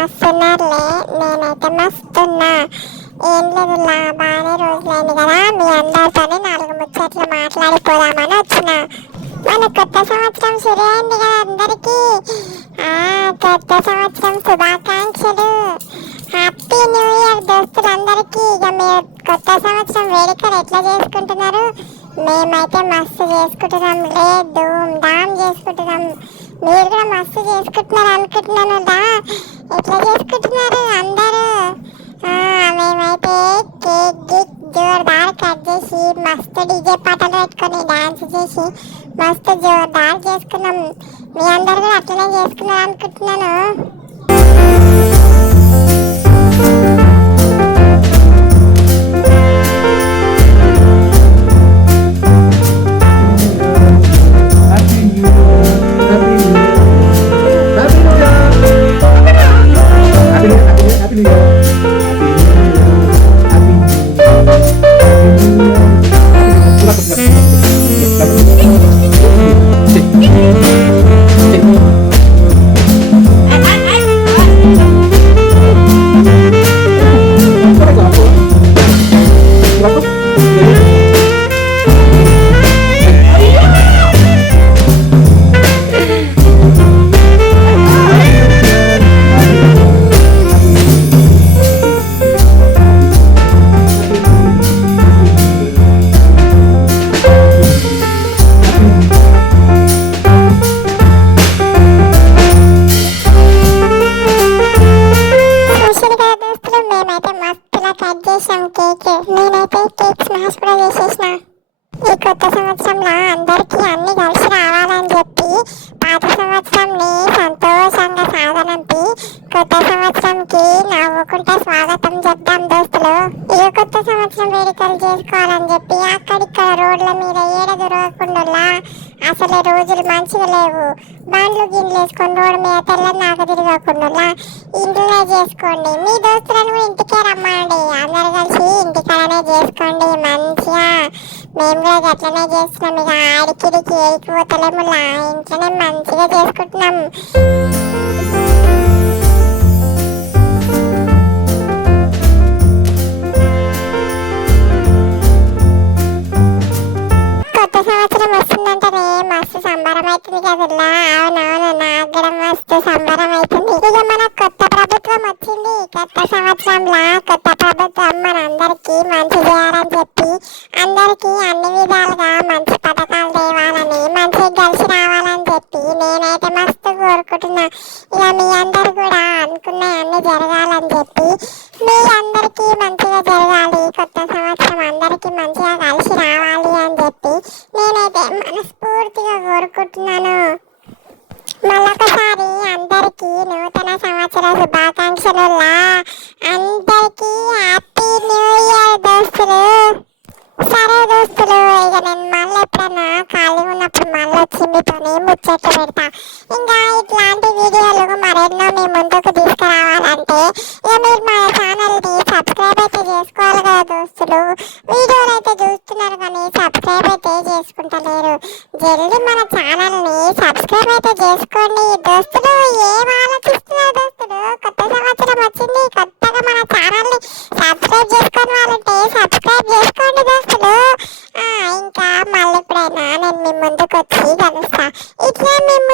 మస్తున్నారులే. నేనైతే మస్తున్నా. ఏం లేదులా, బాగానే రోజులైంది కదా, మీ అందరితోనే 4 ముచ్చట్లు మాట్లాడిపోదామని వచ్చిన. మన కొత్త సంవత్సరం శురు అయింది కదా అందరికి. కొత్త సంవత్సరం శుభాకాంక్షలు. హ్యాపీ న్యూ ఇయర్ దోస్తులందరికీ. ఇక మీరు కొత్త సంవత్సరం వేడుకలు ఎట్లా చేసుకుంటున్నారు? మేమైతే మస్తు చేసుకుంటున్నాం లే, ధూమ్ ధామ్ చేసుకుంటున్నాం. మీరు కూడా మస్తు చేసుకుంటున్నారు అనుకుంటున్నాను. ఎట్లా చేసుకుంటున్నారు అందరూ? మేమైతే కేక్ గిక్ జోర్దార్ కట్ చేసి మస్తు డీజే పాటలు పెట్టుకొని డాన్స్ చేసి మస్తు జోర్దార్ చేసుకున్నాం. మీ అందరు కూడా అట్లనే చేసుకున్నారు అనుకుంటున్నాను. నేనైతే కేక్ స్మాష్ కూడా చేసేసిన. ఈ కొత్త సంవత్సరంలో అందరికీ అన్ని కలిసి రావాలని చెప్పి పాత సంవత్సరంని సంతోషంగా సాగనంపి కొత్త సంవత్సరంకి నవ్వుకుంటే స్వాగతం చెప్దాం దోస్తులు. ఈ కొత్త సంవత్సరం వేడుకలు చేసుకోవాలని చెప్పి అక్కడిక్కడ రోడ్ల మీద ఏడ దొరకకుండా అసలే రోజులు మంచిగా లేవు. బండ్లు గిన్నెలు వేసుకొని రోడ్డు మీద తెల్లనాక తిరగకుండా ఇంట్లో చేసుకోండి. మీ దోస్తులను కూడా ఇంటికే రమ్మండి. అందరు కలిసి ఇంటికాడనే చేసుకోండి మంచిగా. మేము కూడా అట్లనే చేస్తున్నాం. ఇక ఆడికిడికి ఏడికిపోతలేములా, ఇంట్లోనే మంచిగా చేసుకుంటున్నాం. కొత్త సంవత్సరం వస్తుందంటేనే మస్తు సంబరం అవుతుంది కదల్లా. అవునవును, నాకు కూడా మస్తు సంబరం అవుతుంది. ఇక మన కొత్త ప్రభుత్వం వచ్చింది. కొత్త సంవత్సరంలో కొత్త ప్రభుత్వం మనందరికీ మంచి చేయాలని చెప్పి అందరికీ అన్ని విధాలుగా మంచి పథకాలు తేవాలని మంచిగా కలిసి రావాలని చెప్పి నేనైతే మస్తు కోరుకుంటున్నా. ఇక మీ అందరు కూడా అనుకున్న అన్ని జరగాలని చెప్పి మీ అందరికీ మంచిగా జరగాలి. కొత్త సంవత్సరం అందరికీ మంచిగా కలిసి రావాలి అని చెప్పి నేనైతే మనస్ఫూర్తిగా కోరుకుంటున్నాను. మళ్ళొకసారి అందరికీ నూతన సంవత్సర శుభాకాంక్షలు. అందరికీ హ్యాపీ న్యూ ఇయర్ దోస్తులు. సరే దోస్తులు, ఇక నేను మళ్ళీ ఎప్పుడన్నా ఖాళీ ఉన్నప్పుడు మళ్ళీ వచ్చి మీతోనే ముచ్చట్లు పెడతా. ఇంకా ఇట్లాంటి వీడియోలు మరెన్నో మీ ముందుకు తీసుకురావాలంటే ఇక మీరు మా ఛానల్ని సబ్స్క్రైబ్ అయితే చేసుకోవాలి కదా దోస్తులు. వీడియోలు అయితే చూస్తున్నారు కానీ సబ్స్క్రైబ్ అయితే చేసుకుంటలేరు. జల్దీ మన ఛానల్ని సబ్స్క్రైబ్ అయితే చేసుకోండి దోస్తులు. ఏం ఆలోచిస్తున్నారు దోస్తులు? కొత్త సంవత్సరం వచ్చింది, కొత్తగా మన ఛానల్ని సబ్స్క్రైబ్ చేసుకొని వాళ్ళంటే సబ్స్క్రైబ్ చేసుకోండి దోస్తులు. ఇంకా మళ్ళీ ఎప్పుడైనా నేను మీ ముందుకు వచ్చి కలుస్తా. ఇట్లా మేము